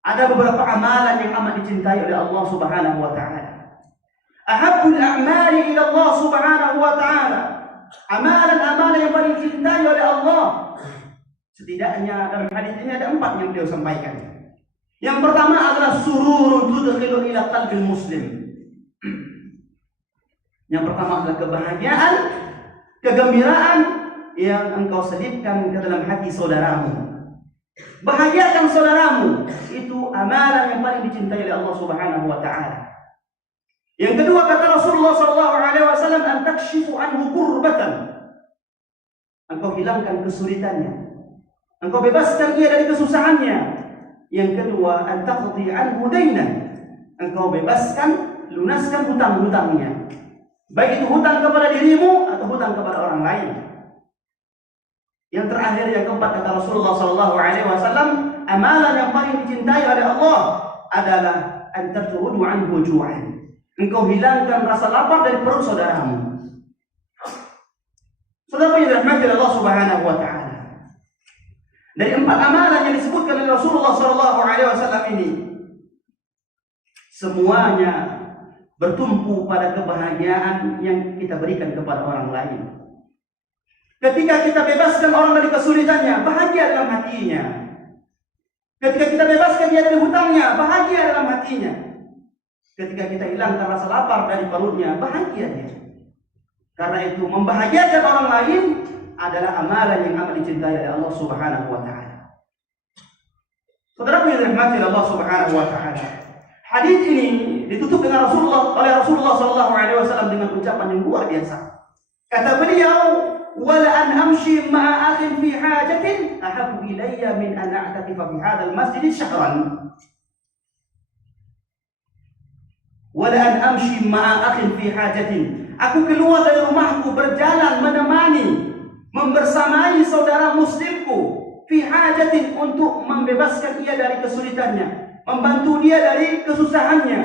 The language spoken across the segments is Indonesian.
Ada beberapa amalan yang amat dicintai oleh Allah Subhanahu wa taala. Ahabbul a'mali ila Allah Subhanahu wa taala. Amalan-amalan yang paling dicintai oleh Allah. Setidaknya dalam hadis ini ada 4 yang beliau sampaikan. Yang pertama adalah sururun tudkhilu ila qalbil muslim. Yang pertama adalah kebahagiaan, kegembiraan yang engkau selipkan ke dalam hati saudaramu. Bahagiakan saudaramu, itu amalan yang paling dicintai oleh Allah Subhanahu wa taala. Yang kedua kata Rasulullah sallallahu alaihi wasallam, an takshifu anhu kurbatan. Engkau hilangkan kesulitannya. Engkau bebaskan ia dari kesusahannya. Yang kedua, an taqdi anhu dainan. Engkau bebaskan, lunaskan hutang-hutangnya. Baik itu hutang kepada dirimu atau hutang kepada orang lain. Yang terakhir, yang keempat kata Rasulullah sallallahu alaihi wasallam, amalan yang paling dicintai oleh Allah adalah an tatrudu anhu ju'an. Engkau hilangkan rasa lapar dari perut saudaramu. Saudara yang dirahmati Allah Subhanahu wa taala. Dari 4 amalan yang disebutkan oleh Rasulullah sallallahu alaihi wasallam ini, semuanya bertumpu pada kebahagiaan yang kita berikan kepada orang lain. Ketika kita bebaskan orang dari kesulitannya, bahagia dalam hatinya. Ketika kita bebaskan dia dari hutangnya, bahagia dalam hatinya. Ketika kita hilangkan rasa lapar dari perutnya, bahagia dia. Karena itu membahagiakan orang lain adalah amalan yang amat dicintai oleh Allah Subhanahu wa taala. Saudara yang dirahmati Allah Subhanahu wa taala. Hadis ini ditutup dengan oleh Rasulullah sallallahu alaihi wasallam dengan ucapan yang luar biasa. Kata beliau, "Wala an amshi ma'a akhin fi hajatin ahabbu ilayya min an a'takifa fi hadzal masjid syahran." Wala an amshi ma'a akhin fi hajatin. Aku keluar dari rumahku berjalan menemani, membersamai saudara muslimku fi hajatin untuk membebaskan ia dari kesulitannya, membantu dia dari kesusahannya.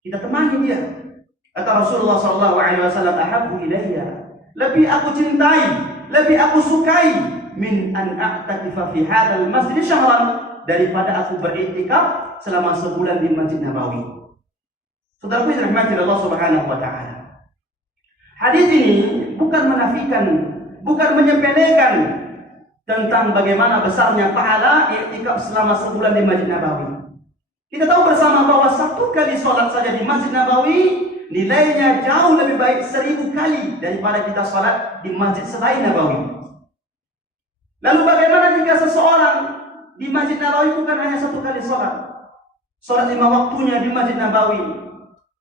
Kita temani dia. Kata Rasulullah sallallahu alaihi wasallam, ahabbu ilayya, lebih aku cintai, lebih aku sukai min an a'takifa fi hadzal masjid syahran, daripada aku beriktikaf selama sebulan di Masjid Nabawi. Saudaraku yang dirahmati Allah Subhanahu wa taala. Hadis ini bukan menafikan, bukan menyepelekan tentang bagaimana besarnya pahala i'tikaf selama sebulan di Masjid Nabawi. Kita tahu bersama bahwa 1 kali sholat saja di Masjid Nabawi nilainya jauh lebih baik 1000 kali daripada kita sholat di masjid selain Nabawi. Lalu bagaimana jika seseorang di Masjid Nabawi bukan hanya 1 kali sholat, sholat 5 waktunya di Masjid Nabawi,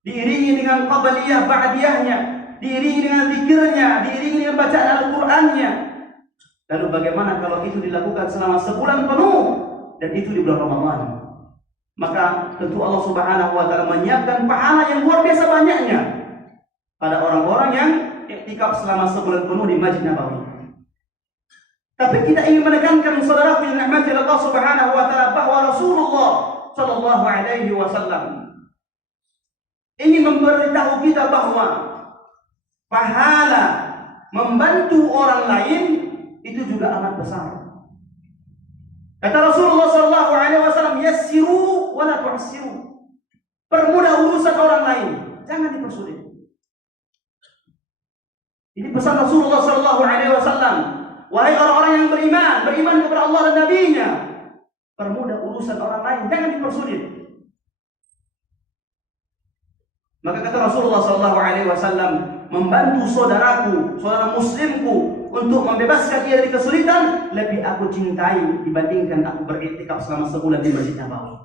diiringi dengan qabliyah ba'diyahnya, diiringi dengan zikirnya, diiringi dengan bacaan Al-Qur'annya. Lalu bagaimana kalau itu dilakukan selama sebulan penuh dan itu di bulan Ramadan? Maka tentu Allah Subhanahu wa taala menyiapkan pahala yang luar biasa banyaknya pada orang-orang yang iktikaf selama sebulan penuh di Masjid Nabawi. Tapi kita ingin menekankan saudaraku yang dirahmati Allah Subhanahu wa taala bahwa Rasulullah sallallahu alaihi wasallam ingin memberitahu kita bahwa pahala membantu orang lain itu juga amat besar. Kata Rasulullah sallallahu alaihi wasallam, yassiru wa la tu'assiru. Permudah urusan orang lain, jangan dipersulit. Ini pesan Rasulullah sallallahu alaihi wasallam. Wahai orang-orang yang beriman kepada Allah dan Nabi-Nya, permudah urusan orang lain, jangan dipersulit. Maka kata Rasulullah sallallahu alaihi wasallam, membantu saudaraku, saudara muslimku untuk membebaskan ia dari kesulitan lebih aku cintai dibandingkan aku beriktikaf selama sebulan di Masjid Nabawi.